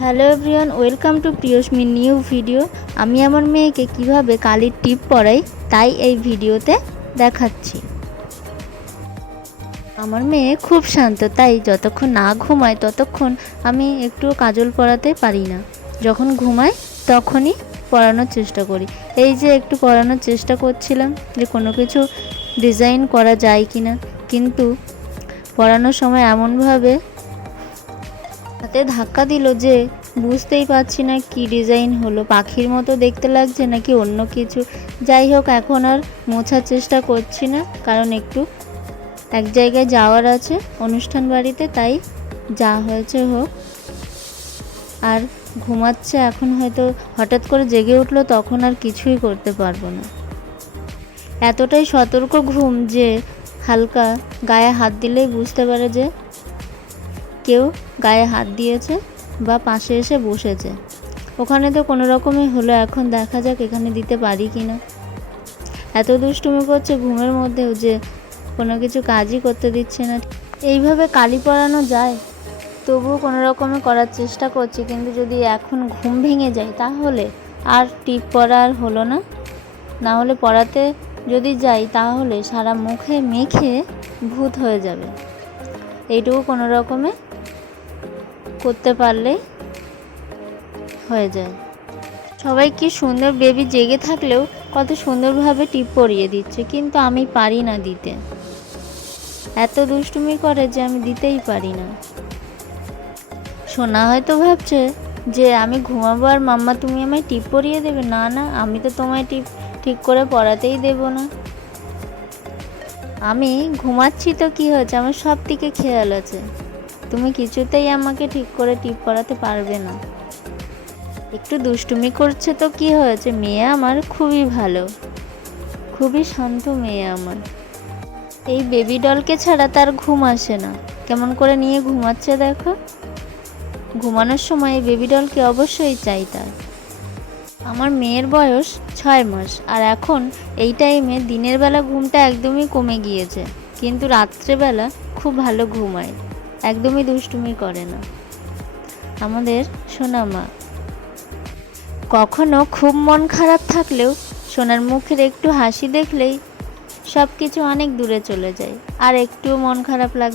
Hello everyone, welcome to Priyasomi new video. আমি আমার মেয়েকে কিভাবে কালির টিপ পরাই তাই এই ভিডিওতে দেখাচ্ছি। আমার মেয়ে খুব শান্ত, তাই যতক্ষণ না ঘুমায় ততক্ষণ আমি একটু কাজল পরাতে পারি না। যখন ঘুমায় তখনই পরানোর চেষ্টা করি। এই যে একটু পরানোর চেষ্টা করছিলাম যে কোনো কিছু ডিজাইন করা যায় কি না, কিন্তু পরানোর সময় এমনভাবে হাতে ধাক্কা দিল যে বুঝতেই পারছি না কি ডিজাইন হলো, পাখির মতো দেখতে লাগছে নাকি অন্য কিছু। যাই হোক, এখন আর মোছার চেষ্টা করছি না, কারণ একটু এক জায়গায় যাওয়ার আছে অনুষ্ঠান বাড়িতে, তাই যা হয়েছে হোক। আর ঘুমাচ্ছে এখন, হয়তো হঠাৎ করে জেগে উঠলো তখন আর কিছুই করতে পারবো না। এতটাই সতর্ক ঘুম যে হালকা গায়ে হাত দিলেই বুঝতে পারে যে কেউ গায়ে হাত দিয়েছে বা পাশে এসে বসেছে। ওখানে তো কোনো রকমই হলো, এখন দেখা যাক এখানে দিতে পারি কি না। এত দুষ্টুমি করছে ঘুমের মধ্যেও যে কোনো কিছু কাজই করতে দিচ্ছে না। এইভাবে কালি পরানো যায়, তবুও কোনো রকমে করার চেষ্টা করছি, কিন্তু যদি এখন ঘুম ভেঙে যায় তাহলে আর টিপ পরা আর হলো না। না হলে পরাতে যদি যাই তাহলে সারা মুখে মেখে ভূত হয়ে যাবে। এইটুকু কোনো রকমে করতে পারলেই হয়ে যায়। সবাই কি সুন্দর, বেবি জেগে থাকলেও কত সুন্দরভাবে টিপ পরিয়ে দিচ্ছে, কিন্তু আমি পারি না দিতে। এত দুষ্টুমি করে যে আমি দিতেই পারি না। সোনা হয়তো ভাবছে যে আমি ঘুমাবো আর মাম্মা তুমি আমায় টিপ পরিয়ে দেবে। না না, আমি তো তোমায় টিপ ঠিক করে পরাতেই দেব না। আমি ঘুমাচ্ছি তো কি হয়েছে, আমার সব দিকে খেয়াল আছে। তুমি কিছুতেই আমাকে ঠিক করে টিপ পরাতে পারবে না। একটু দুষ্টুমি করছে তো কি হয়েছে, মেয়ে আমার খুবই ভালো, খুবই শান্ত মেয়ে আমার। এই বেবি ডলকে ছাড়া তার ঘুম আসে না। কেমন করে নিয়ে ঘুমাচ্ছে দেখো। ঘুমানোর সময় এই বেবি ডলকে অবশ্যই চাই তার। আমার মেয়ের বয়স 6 মাস, আর এখন এই টাইমে দিনের বেলা ঘুমটা একদমই কমে গিয়েছে, কিন্তু রাত্রেবেলা খুব ভালো ঘুমায়, একদমই দুষ্টুমি করে না আমাদের সোনা মা। কখনো খুব মন খারাপ থাকলেও সোনার মুখের একটু হাসি দেখলেই সব কিছু অনেক দূরে চলে যায়, আর একটু মন খারাপ লাগে